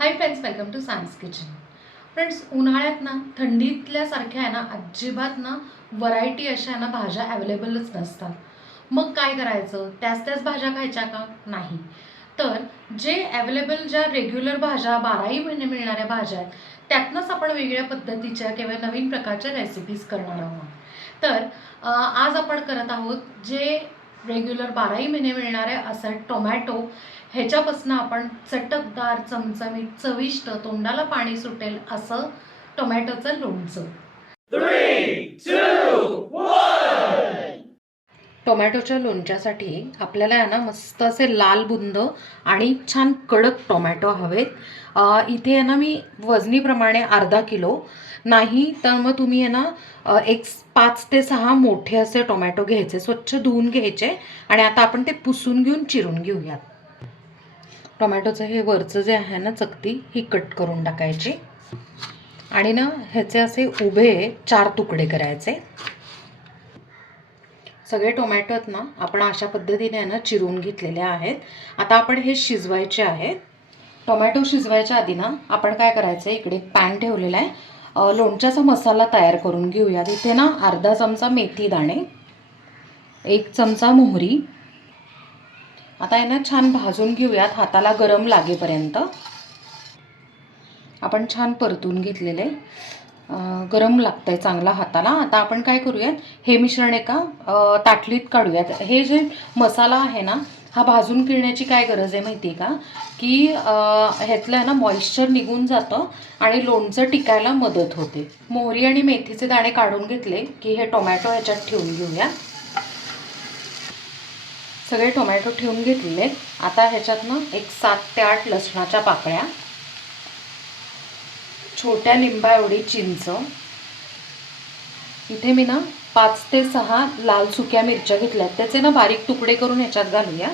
High friends, welcome to science kitchen. Friends, उन्हाळ्यात ना थंडीतल्यासारख्या आहे ना अजिबात ना व्हरायटी अशा आहे ना भाज्या अवेलेबलच नसतात. मग काय करायचं? त्याच भाज्या खायच्या का? नाही. तर जे अवेलेबल ज्या रेग्युलर भाज्या 12ही महिने मिळणाऱ्या भाज्या आहेत त्यातनंच आपण वेगळ्या पद्धतीच्या किंवा नवीन प्रकारच्या रेसिपीज करणार आहोत. तर आज आपण करत आहोत जे रेग्युलर 12ही महिने मिळणारे असं टोमॅटो. ह्याच्यापासून आपण चटकदार, चमचमीत, चविष्ट, तोंडाला पाणी सुटेल असं टोमॅटोचं लोणचं. 3, 2, 1. टोमॅटोच्या लोणच्यासाठी आपल्याला आहे ना मस्त असे लाल बुंद आणि छान कडक टोमॅटो हवेत. इथे आहे ना मी वजनीप्रमाणे अर्धा किलो, नाही तर मग तुम्ही आहे ना एक 5 ते 6 मोठे असे टोमॅटो घ्यायचे, स्वच्छ धुवून घ्यायचे आणि आता आपण ते पुसून घेऊन चिरून घेऊयात. टोमॅटोचं हे वरचं जे आहे ना चकती ही कट करून टाकायची आणि ना ह्याचे असे उभे 4 तुकडे करायचे. सगळे टोमॅटोत ना आपण अशा पद्धतीने ना चिरून घेतलेले आहेत. आता आपण हे शिजवायचे आहेत. टोमॅटो शिजवायच्या आधी ना आपण काय करायचं, इकडे पॅन ठेवलेला आहे. लोणच्याचा मसाला तयार करून घेऊयात. इथे ना अर्धा चमचा मेथी दाणे, 1 चमचा मोहरी. आता आहे ना छान भाजून घेऊयात हाताला गरम लागेपर्यंत. आपण छान परतून घेतलेले, गरम लागतंय चांगला हाताला. आता आपण काय करूयात, हे मिश्रण एका ताटलीत काढूयात. हे जे मसाला आहे ना हा भाजून घेण्याची काय गरज आहे माहिती आहे का, की ह्यातलं आहे ना मॉइश्चर निघून जातं आणि लोणचं टिकायला मदत होते. मोहरी आणि मेथीचे दाणे काढून घेतले की हे टोमॅटो ह्याच्यात ठेवून घेऊया. सगळे टोमॅटो ठेवून घेतलेले. आता ह्याच्यातनं एक 7 ते 8 लसणाच्या पाकळ्या, छोट्या लिंबा एवढी चिंच. इथे मी ना 5 ते 6 लाल सुक्या मिरच्या घेतल्यात, त्याचे ना बारीक तुकडे करून ह्याच्यात घालूया.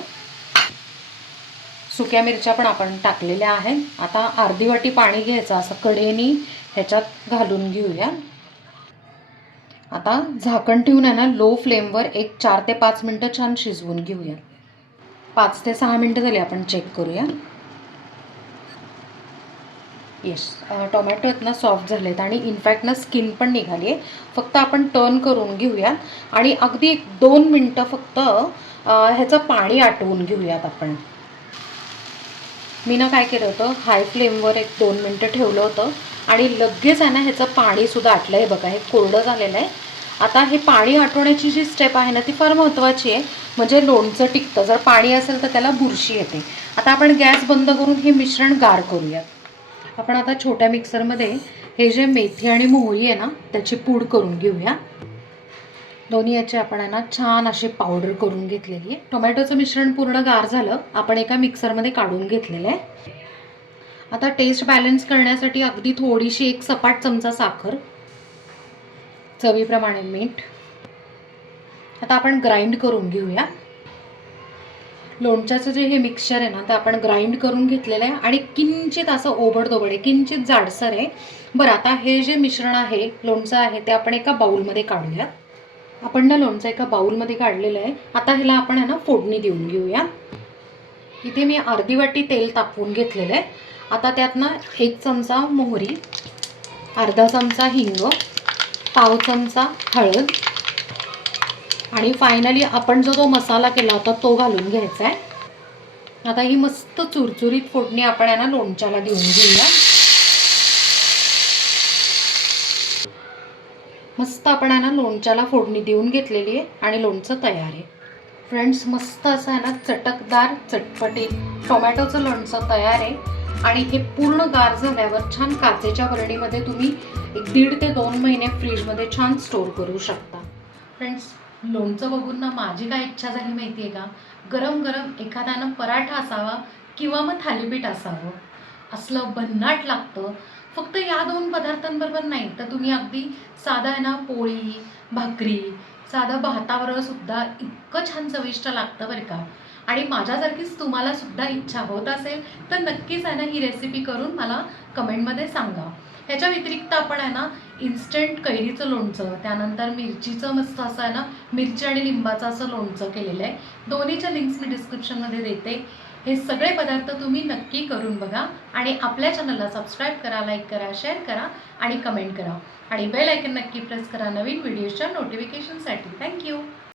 सुक्या मिरच्या पण आपण टाकलेल्या आहेत. आता अर्धी वाटी पाणी घ्यायचं, असं कडेनी ह्याच्यात घालून घेऊया. आता झाकण ठेवून आहे ना लो फ्लेमवर एक 4 ते 5 मिनटं छान शिजवून घेऊया. 5 ते 6 मिनटं झाली, आपण चेक करूया. येस, टोमॅटो आहेत ना सॉफ्ट झालेत आणि इनफॅक्ट ना स्किन पण निघाली आहे. फक्त आपण टर्न करून घेऊया आणि अगदी 1-2 मिनटं फक्त ह्याचं पाणी आटवून घेऊयात आपण. मी ना काय केलं होतं, हाय फ्लेमवर 1-2 मिनटं ठेवलं होतं आणि लगेच आहे ना ह्याचं पाणीसुद्धा आटलं आहे. बघा, हे कोरडं झालेलं आहे. आता हे पाणी आटवण्याची जी स्टेप आहे ना ती फार महत्त्वाची आहे, म्हणजे लोणचं टिकतं. जर पाणी असेल तर त्याला बुरशी येते. आता आपण गॅस बंद करून हे मिश्रण गार करूयात. आपण आता छोट्या मिक्सरमध्ये हे जे मेथी आणि मोहरी आहे ना त्याची पूड करून घेऊया. दोन्ही याचे आपण आहे ना छान अशी पावडर करून घेतलेली आहे. टोमॅटोचं मिश्रण पूर्ण गार झालं, आपण एका मिक्सरमध्ये काढून घेतलेलं आहे. आता टेस्ट बॅलन्स करण्यासाठी अगदी थोडीशी 1 सपाट चमचा साखर, चवीप्रमाणे मीठ. आता आपण ग्राइंड करून घेऊया. लोणच्याचं जे हे मिक्सचर आहे ना ते आपण ग्राइंड करून घेतलेलं आहे आणि किंचित असं ओबडधोबड आहे, किंचित जाडसर आहे. बरं, आता हे जे मिश्रण आहे, लोणचं आहे, ते आपण एका बाउलमध्ये काढूया. आपण ना लोणचं एका बाउलमध्ये काढलेलं आहे. आता ह्याला आपण आहे ना फोडणी देऊन घेऊया. इथे मी अर्धी वाटी तेल तापवून घेतलेलं आहे. आता त्यात ना 1 चमचा मोहरी, अर्धा चमचा हिंग, पाव चमचा हळद आणि फायनली आपण जो मसाला केला होता तो घालून घ्यायचा आहे. आता ही मस्त चुरचुरीत फोडणी आपण आहे ना लोणच्याला देऊन घेऊया. मस्त आपण आहे ना लोणच्याला फोडणी देऊन घेतलेली आहे आणि लोणचं तयार आहे. फ्रेंड्स, मस्त असं आहे ना चटकदार, चटपटीत टोमॅटोचं लोणचं तयार आहे. आणि हे पूर्ण गार झाल्यावर छान काचेच्या बरणीमध्ये तुम्ही 1.5 ते 2 महिने फ्रीजमध्ये छान स्टोर करू शकता. फ्रेंड्स, लोणचं बघून ना माझी काय इच्छा झाली माहिती आहे का, गरम गरम एखाद्यानं पराठा असावा किंवा मग थालीपीठ असावं, असलं भन्नाट लागतं. फक्त या 2 पदार्थांबरोबर नाही तर तुम्ही अगदी साधा आहे ना पोळी, भाकरी, साधं भाताबरोबर सुद्धा इतकं छान चविष्ट लागतं बरं का. आणि माझ्यासारखीच तुम्हाला सुद्धा इच्छा होत असेल तर नक्कीच आहे ना ही रेसिपी करून मला कमेंटमध्ये सांगा. ह्याच्या व्यतिरिक्त आपण आहे ना इन्स्टंट कैरीचं लोणचं, त्यानंतर मिरचीचं मस्त असं आहे ना मिरची आणि लिंबाचं असं लोणचं केलेलं आहे. दोन्हीच्या लिंक्स मी डिस्क्रिप्शनमध्ये देते. हे सगळे पदार्थ तुम्ही नक्की करून बघा आणि आपल्या चॅनलला सबस्क्राईब करा, लाईक करा, शेअर करा आणि कमेंट करा आणि बेल आयकन नक्की प्रेस करा नवीन व्हिडिओच्या नोटिफिकेशनसाठी. थँक्यू.